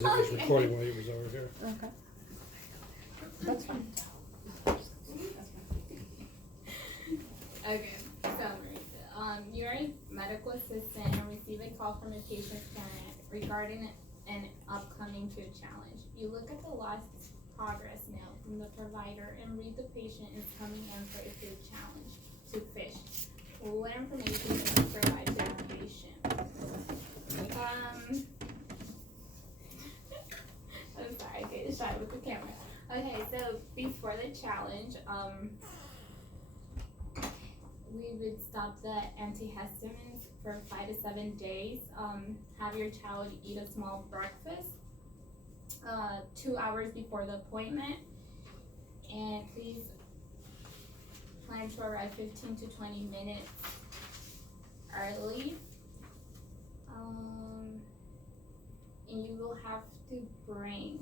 It was recording while he was over here. Okay. That's fine. Okay, summary. You're a medical assistant and receive a call from a patient's parent regarding an upcoming food challenge. You look at the last progress note from the provider and read the patient is coming in for a food challenge to fish. What information can you provide to the patient? I'm sorry, I get shy with the camera. Okay, so before the challenge, we would stop the antihistamines for 5 to 7 days. Have your child eat a small breakfast 2 hours before the appointment, and please plan to arrive 15 to 20 minutes early. And you will have to bring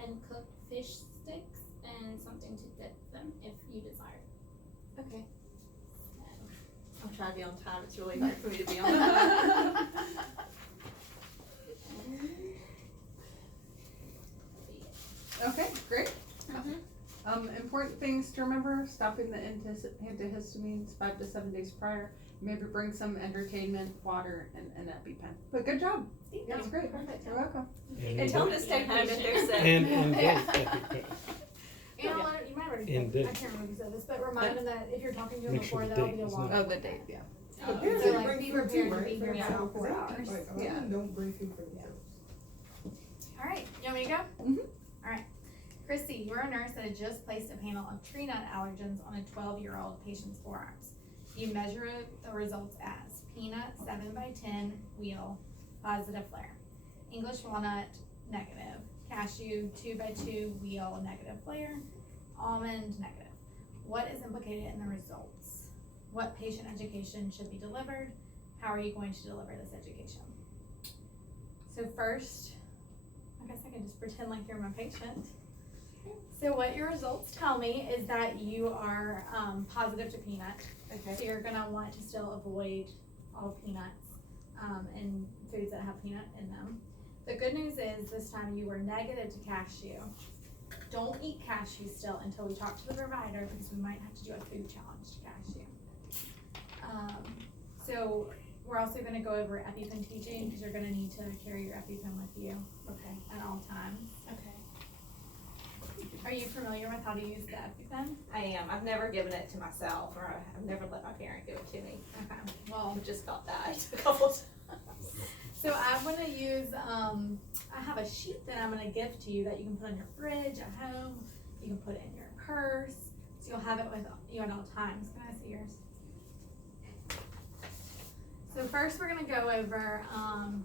10 cooked fish sticks and something to dip them if you desire. Okay. I'm trying to be on time. It's really hard for me to be on time. Okay, great. Mhm. Important things to remember: stopping the antihistamines 5 to 7 days prior. Maybe bring some entertainment, water, and an EpiPen. But good job. That's great. Perfect. You're welcome. And tell them to stay home if they're sick. And Yeah. both EpiPen. You know what, you might already And said, I date. can't remember if you said this, but remind them that if you're talking to them Make sure before, the that'll date be a is long. not- Oh, the date, yeah. So like, be prepared to be here in about 4 hours. Yeah. Don't bring food for the Yeah. kids. Alright, you want me to go? Mhm. Alright. Christy, you're a nurse that had just placed a panel of tree nut allergens on a 12-year-old patient's forearms. You measure the results as peanut 7x10 wheel, positive flare. English walnut, negative. Cashew 2x2 wheel, negative flare. Almond, negative. What is implicated in the results? What patient education should be delivered? How are you going to deliver this education? So first, I guess I can just pretend like you're my patient. So what your results tell me is that you are positive to peanut. Okay. So you're gonna want to still avoid all peanuts and foods that have peanut in them. The good news is this time you were negative to cashew. Don't eat cashew still until we talk to the provider because we might have to do a food challenge to cashew. So we're also gonna go over EpiPen teaching because you're gonna need to carry your EpiPen with you Okay. at all times. Okay. Are you familiar with how to use the EpiPen? I am. I've never given it to myself, or I've never let my parent give it to me. Okay, well, I've just felt that a couple times. so I'm gonna use, I have a sheet that I'm gonna give to you that you can put on your fridge at home. You can put it in your purse, so you'll have it with you at all times. Can I see yours? So first we're gonna go over,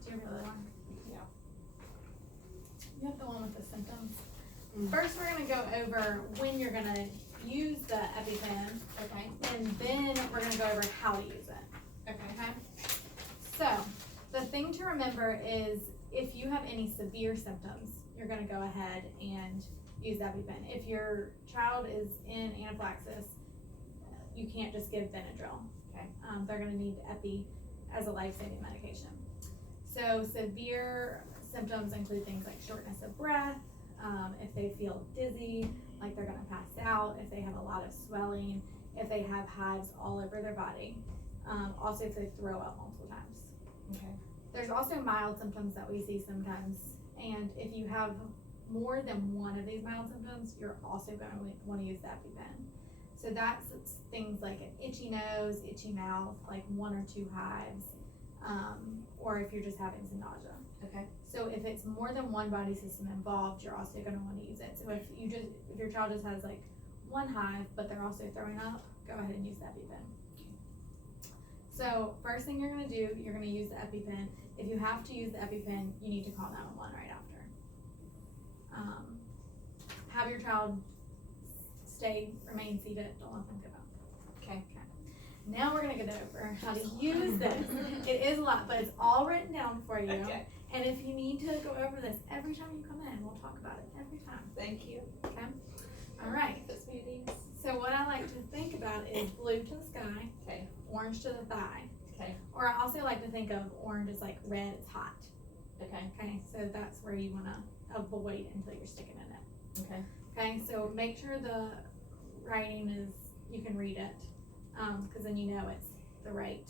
do you have the other one? Yeah. You have the one with the symptoms? Mm. First, we're gonna go over when you're gonna use the EpiPen, Okay. and then we're gonna go over how to use it. Okay. Okay? So, the thing to remember is if you have any severe symptoms, you're gonna go ahead and use EpiPen. If your child is in anaphylaxis, you can't just give Benadryl. Okay. They're gonna need Epi as a life-saving medication. So severe symptoms include things like shortness of breath, if they feel dizzy, like they're gonna pass out, if they have a lot of swelling, if they have hives all over their body, also if they throw up multiple times. Okay. There's also mild symptoms that we see sometimes, and if you have more than one of these mild symptoms, you're also gonna wanna use the EpiPen. So that's things like an itchy nose, itchy mouth, like 1 or 2 hives, or if you're just having some nausea. Okay. So if it's more than one body system involved, you're also gonna wanna use it. So if your child just has like 1 hive, but they're also throwing up, go ahead and use the EpiPen. So first thing you're gonna do, you're gonna use the EpiPen. If you have to use the EpiPen, you need to call 911 right after. Have your child remain seated, don't let them get up. Okay. Now we're gonna get over how to use this. It is a lot, but it's all written down for you. Okay. And if you need to go over this every time you come in, we'll talk about it every time. Thank you. Okay? All right. This meetings. So what I like to think about is blue to the sky, Okay. orange to the thigh. Okay. Or I also like to think of orange as like red, it's hot. Okay, Okay, so that's where you wanna avoid until you're sticking in it. okay. Okay, so make sure the writing is, you can read it, cause then you know it's the right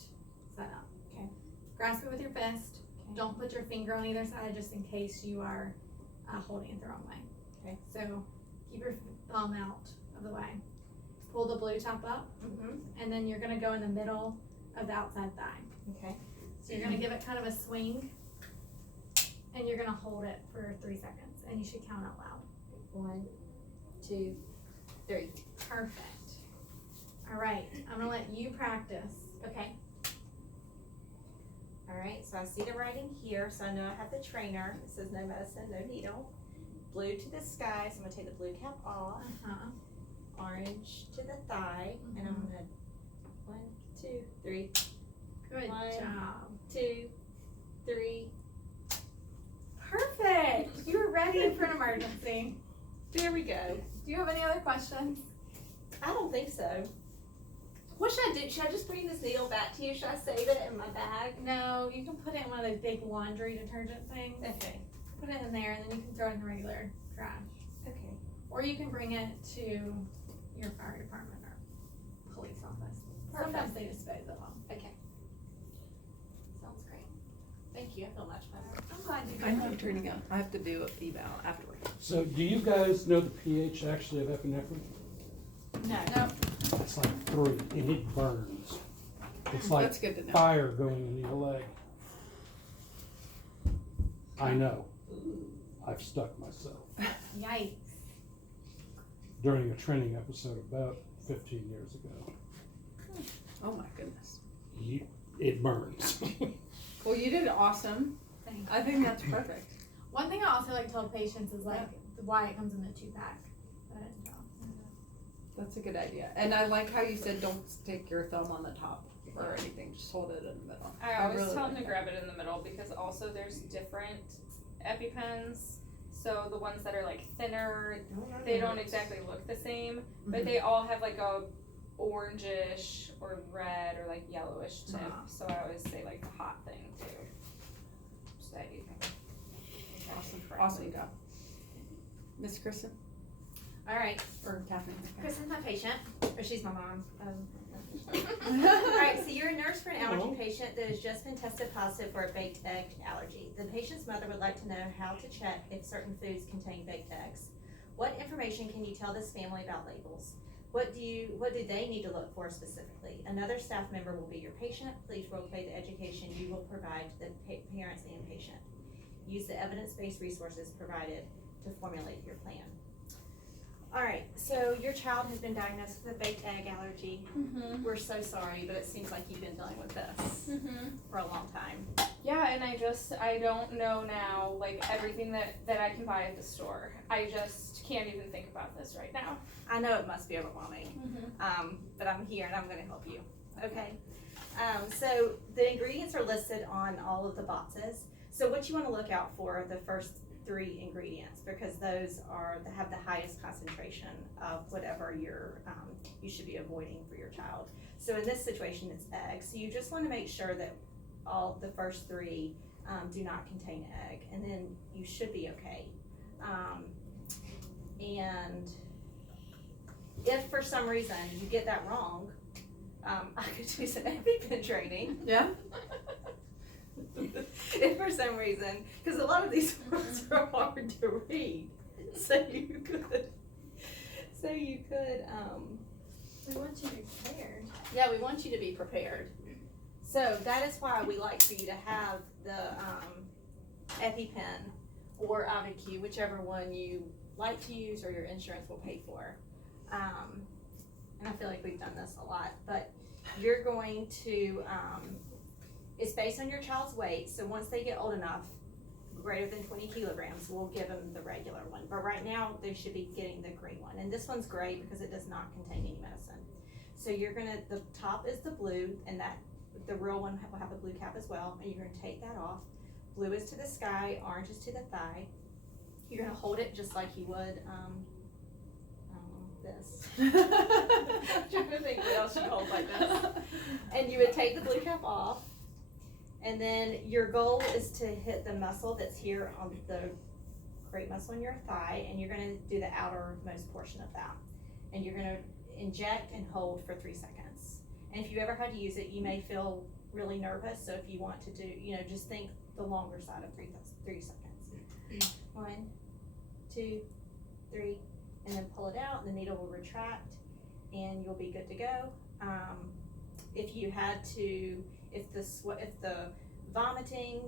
setup. Okay. Grasp it with your fist. Okay. Don't put your finger on either side just in case you are holding it the wrong way. Okay. So keep your thumb out of the way. Pull the blue top up, Mm-hmm, and then you're gonna go in the middle of the outside thigh. okay. So you're gonna give it kind of a swing, and you're gonna hold it for 3 seconds, and you should count out loud. 1, 2, 3. Perfect. All right, I'm gonna let you practice. Okay. All right, so I see the writing here, so I know I have the trainer. It says no medicine, no needle. Blue to the sky, so I'm gonna take the blue cap off. Uh-huh. Orange to the thigh, and I'm gonna 1, 2, 3, Good One. job. 2, 3. Perfect. You were ready for an emergency. There we go. Do you have any other questions? I don't think so. What should I do? Should I just bring this needle back to you? Should I save it in my bag? No, you can put it in one of those big laundry detergent things. Okay. Put it in there, and then you can throw it in the regular trash. Okay. Or you can bring it to your fire department or police office. Sometimes they dispose of them. Okay. Sounds great. Thank you. I feel much better. I'm glad you I did. know turning out. I have to do an eval afterward. So do you guys know the pH actually of epinephrine? No. Nope. It's like 3 and it burns. It's like That's good to know. fire going in your leg. I know. I've stuck myself Yikes. during a training episode about 15 years ago. Oh my goodness. It burns. Well, you did awesome. Thank you. I think that's perfect. One thing I also like to tell patients is like why it comes in the 2-pack. That's a good idea. And I like how you said don't stick your thumb on the top or anything. Just hold it in the middle. I always really tell them like to that. grab it in the middle because also there's different EpiPens. So the ones that are like thinner, they don't exactly look the same, but they all have like a orangish or red or like yellowish tip. So I always say like the hot thing too. So that you can Awesome. correctly. Awesome job. Miss Kristen All right. or Catherine? Kristen's my patient, or she's my mom. All right, so you're a nurse for an allergy patient that has just been tested positive for a baked egg allergy. The patient's mother would like to know how to check if certain foods contain baked eggs. What information can you tell this family about labels? What do they need to look for specifically? Another staff member will be your patient. Please role play the education you will provide to the parents and patient. Use the evidence-based resources provided to formulate your plan. All right, so your child has been diagnosed with a baked egg allergy. Mm-hmm. We're so sorry, but it seems like you've been dealing with this Mm-hmm. for a long time. Yeah, and I don't know now like everything that I can buy at the store. I just can't even think about this right now. I know it must be overwhelming, Mm-hmm. but I'm here and I'm gonna help you, okay? So the ingredients are listed on all of the boxes. So what you wanna look out for are the first 3 ingredients because those have the highest concentration of whatever you should be avoiding for your child. So in this situation, it's eggs. So you just wanna make sure that all the first 3 do not contain egg, and then you should be okay. And if for some reason you get that wrong, I could do some EpiPen training. Yeah. If for some reason, because a lot of these words are hard to read, so you could. We want you to be prepared. Yeah, we want you to be prepared. So that is why we like for you to have the EpiPen or AviQ, whichever one you like to use or your insurance will pay for. And I feel like we've done this a lot, but you're going to, it's based on your child's weight, so once they get old enough, greater than 20 kilograms, we'll give them the regular one. But right now, they should be getting the green one. And this one's great because it does not contain any medicine. So the top is the blue, and the real one will have a blue cap as well, and you're gonna take that off. Blue is to the sky, orange is to the thigh. You're gonna hold it just like you would, this. I'm trying to think what else you hold like this. And you would take the blue cap off, And then your goal is to hit the muscle that's here on the great muscle in your thigh, and you're gonna do the outermost portion of that. And you're gonna inject and hold for 3 seconds. And if you ever had to use it, you may feel really nervous, so if you want to do, just think the longer side of 3 seconds. 1, 2, 3, and then pull it out, and the needle will retract, and you'll be good to go. If you had to, if the vomiting,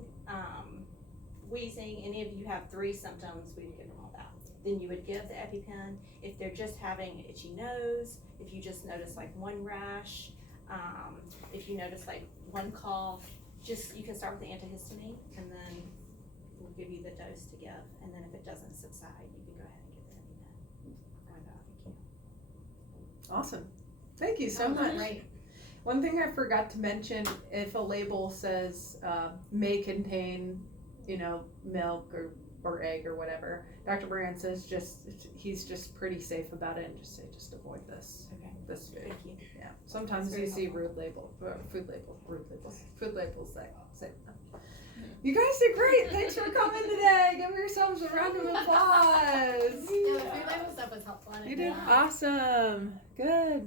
wheezing, any of you have 3 symptoms, we would give them all that. Then you would give the EpiPen. If they're just having an itchy nose, if you just notice like one rash, if you notice like one cough, you can start with the antihistamine, and then we'll give you the dose to give. And then if it doesn't subside, you can go ahead and give the EpiPen or the Auvi-Q. Awesome. Thank you so much. Right. One thing I forgot to mention, if a label says may contain, milk or egg or whatever, Dr. Brand says he's just pretty safe about it and just avoid this. Okay. This food. Thank you. Yeah. Sometimes That's you very see helpful. food labels say that. You guys did great. Thanks for coming today. Give yourselves a round of applause. No, the food label stuff was helpful. I didn't You know did that. awesome. Good.